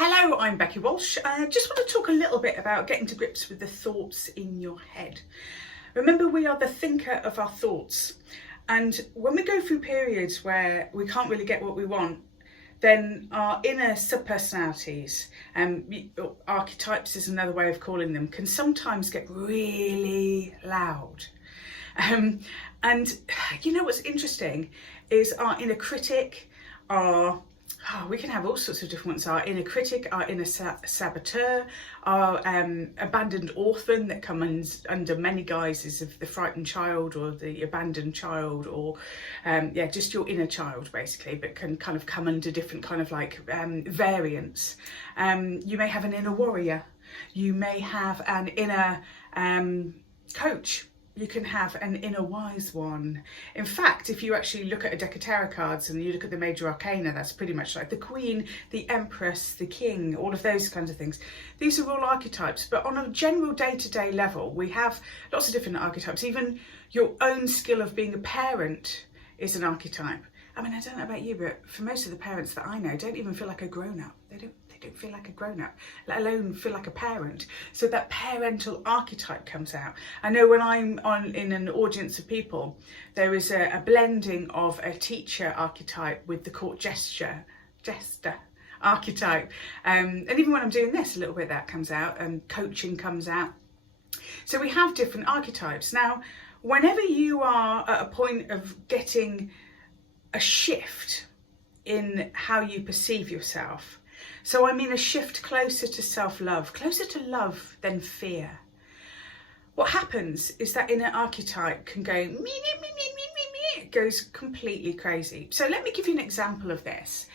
Hello, I'm Becky Walsh. I just want to talk a little bit about getting to grips with the thoughts in your head. Remember, we are the thinker of our thoughts. And when we go through periods where we can't really get what we want, then our inner subpersonalities, archetypes is another way of calling them, can sometimes get really loud. And you know what's interesting is our inner critic, we can have all sorts of different ones. Our inner critic, our inner saboteur, our abandoned orphan that comes under many guises of the frightened child or the abandoned child, or just your inner child basically, but can kind of come under different kind of like variants. You may have an inner warrior. You may have an inner coach. You can have an inner wise one. In fact, if you actually look at a deck of tarot cards and you look at the major arcana, that's pretty much like the Queen, the Empress, the King, all of those kinds of things. These are all archetypes, but on a general day-to-day level, we have lots of different archetypes. Even your own skill of being a parent is an archetype. I mean, I don't know about you, but for most of the parents that I know, don't even feel like a grown-up. They don't feel like a grown-up, let alone feel like a parent. So that parental archetype comes out. I know when I'm in an audience of people, there is a blending of a teacher archetype with the court jester archetype. And even when I'm doing this, a little bit of that comes out, and coaching comes out. So we have different archetypes. Now, whenever you are at a point of getting a shift in how you perceive yourself, so I mean a shift closer to self-love, closer to love than fear. What happens is that inner archetype can go it goes completely crazy. So let me give you an example of this.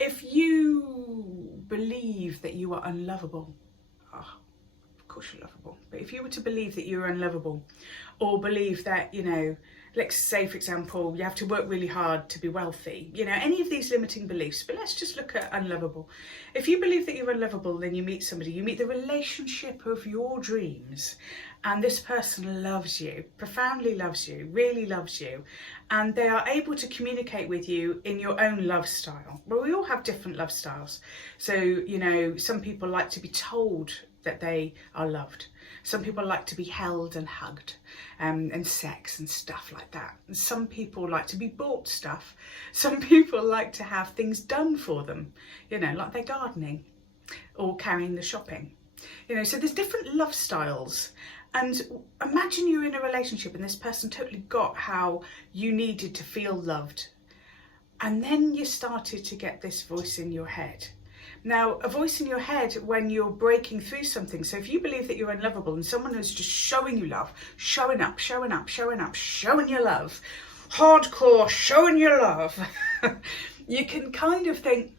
If you believe that you are unlovable, of course you're lovable, but if you were to believe that you're unlovable, or believe that, you know, let's say, for example, you have to work really hard to be wealthy, you know, any of these limiting beliefs, but let's just look at unlovable. If you believe that you're unlovable, then you meet somebody, you meet the relationship of your dreams, and this person loves you, profoundly loves you, really loves you, and they are able to communicate with you in your own love style. Well, we all have different love styles. So, you know, some people like to be told that they are loved. Some people like to be held and hugged, and sex and stuff like that. And some people like to be bought stuff. Some people like to have things done for them, you know, like their gardening or carrying the shopping. You know, so there's different love styles. And imagine you're in a relationship and this person totally got how you needed to feel loved. And then you started to get this voice in your head. Now, a voice in your head when you're breaking through something. So if you believe that you're unlovable and someone is just showing you love, showing up, showing your love, hardcore showing your love, you can kind of think,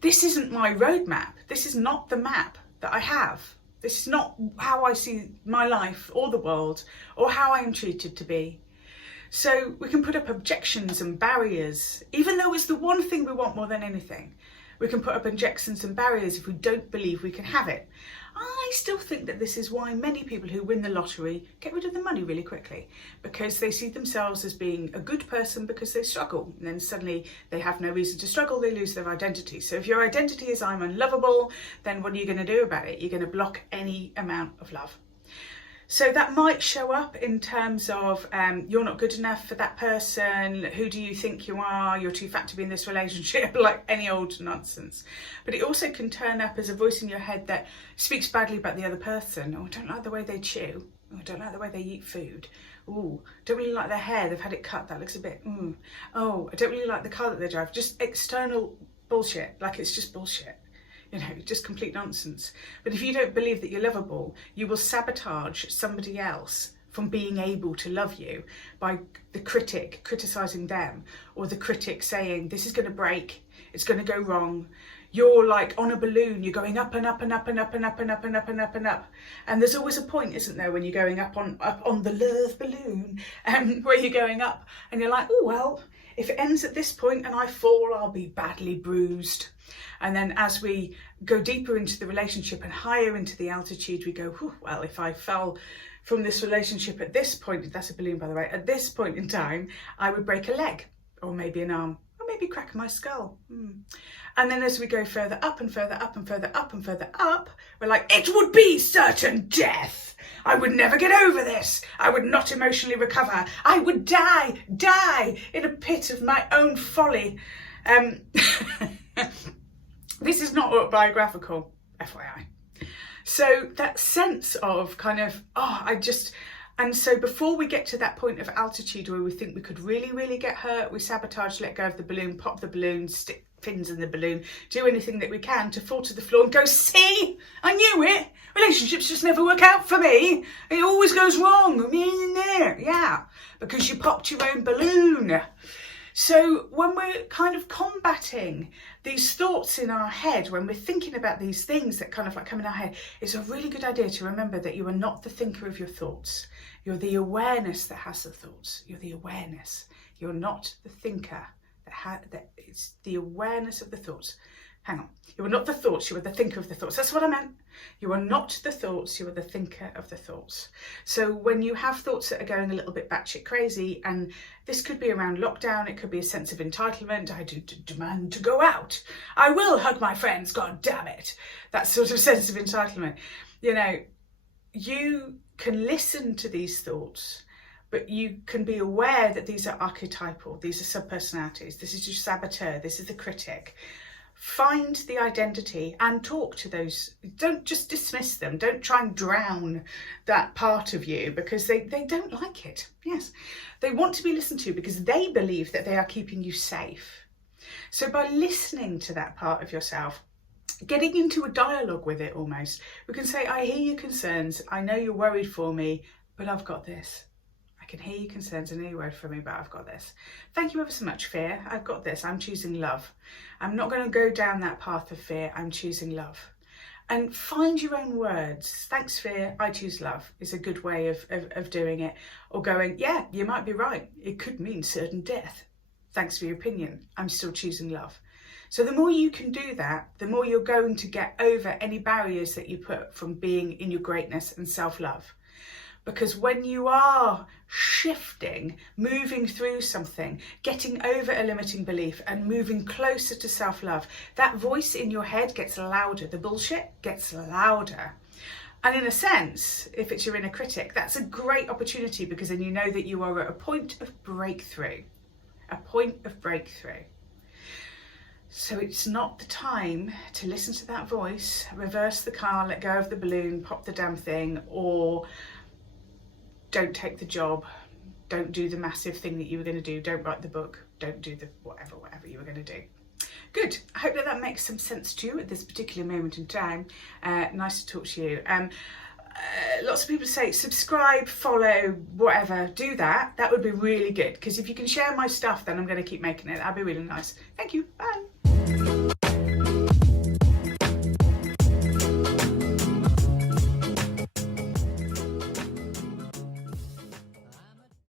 this isn't my roadmap. This is not the map that I have. This is not how I see my life or the world or how I am treated to be. So we can put up objections and barriers, even though it's the one thing we want more than anything. We can put up objections and barriers if we don't believe we can have it. I still think that this is why many people who win the lottery get rid of the money really quickly, because they see themselves as being a good person because they struggle, and then suddenly they have no reason to struggle, they lose their identity. So if your identity is I'm unlovable, then what are you going to do about it? You're going to block any amount of love. So that might show up in terms of you're not good enough for that person, who do you think you are, you're too fat to be in this relationship, like any old nonsense. But it also can turn up as a voice in your head that speaks badly about the other person. Oh, I don't like the way they chew. Oh, I don't like the way they eat food. Oh, don't really like their hair, they've had it cut, that looks a bit, Oh, I don't really like the car that they drive. Just external bullshit, like it's just bullshit. You know, just complete nonsense. But if you don't believe that you're lovable, you will sabotage somebody else from being able to love you by the critic criticising them, or the critic saying, this is going to break, it's going to go wrong. You're like on a balloon, you're going up and up and up and up and up and up and up and up and up. And there's always a point, isn't there, when you're going up on the love balloon, where you're going up and you're like, oh, well, if it ends at this point and I fall, I'll be badly bruised. And then as we go deeper into the relationship and higher into the altitude, we go, well, if I fell from this relationship at this point, that's a balloon, by the way, at this point in time, I would break a leg, or maybe an arm, or maybe crack my skull. And then as we go further up and further up and further up and further up, we're like, it would be certain death. I would never get over this. I would not emotionally recover. I would die in a pit of my own folly. This is not autobiographical, FYI. So that sense of kind of, and so before we get to that point of altitude where we think we could really, really get hurt, we sabotage, let go of the balloon, pop the balloon, stick fins in the balloon, do anything that we can to fall to the floor and go, see, I knew it. Relationships just never work out for me. It always goes wrong. Yeah, because you popped your own balloon. So when we're kind of combating these thoughts in our head, when we're thinking about these things that kind of like come in our head, it's a really good idea to remember that you are not the thinker of your thoughts. You're the awareness that has the thoughts. You're the awareness. You're not the thinker that it's the awareness of the thoughts. Hang on. You are not the thoughts, you are the thinker of the thoughts. That's what I meant. You are not the thoughts, you are the thinker of the thoughts. So when you have thoughts that are going a little bit batshit crazy, and this could be around lockdown, it could be a sense of entitlement, I do demand to go out. I will hug my friends, god damn it. That sort of sense of entitlement. You know, you can listen to these thoughts, but you can be aware that these are archetypal, these are subpersonalities, this is your saboteur, this is the critic. Find the identity and talk to those. Don't just dismiss them. Don't try and drown that part of you because they don't like it. Yes, they want to be listened to because they believe that they are keeping you safe. So by listening to that part of yourself, getting into a dialogue with it almost, we can say, I hear your concerns. I know you're worried for me, but I've got this. I can hear your concerns, I know you're worried for me, but I've got this. Thank you ever so much, fear. I've got this. I'm choosing love. I'm not going to go down that path of fear. I'm choosing love. And find your own words. Thanks, fear. I choose love is a good way of doing it. Or going, yeah, you might be right. It could mean certain death. Thanks for your opinion. I'm still choosing love. So the more you can do that, the more you're going to get over any barriers that you put from being in your greatness and self-love. Because when you are shifting, moving through something, getting over a limiting belief and moving closer to self-love, that voice in your head gets louder. The bullshit gets louder. And in a sense, if it's your inner critic, that's a great opportunity because then you know that you are at a point of breakthrough. A point of breakthrough. So it's not the time to listen to that voice, reverse the car, let go of the balloon, pop the damn thing, or don't take the job, don't do the massive thing that you were going to do, don't write the book, don't do the whatever you were going to do. Good. I hope that makes some sense to you at this particular moment in time. Nice to talk to you. Lots of people say subscribe, follow, whatever, do that. That would be really good because if you can share my stuff, then I'm going to keep making it. That'd be really nice. Thank you. Bye.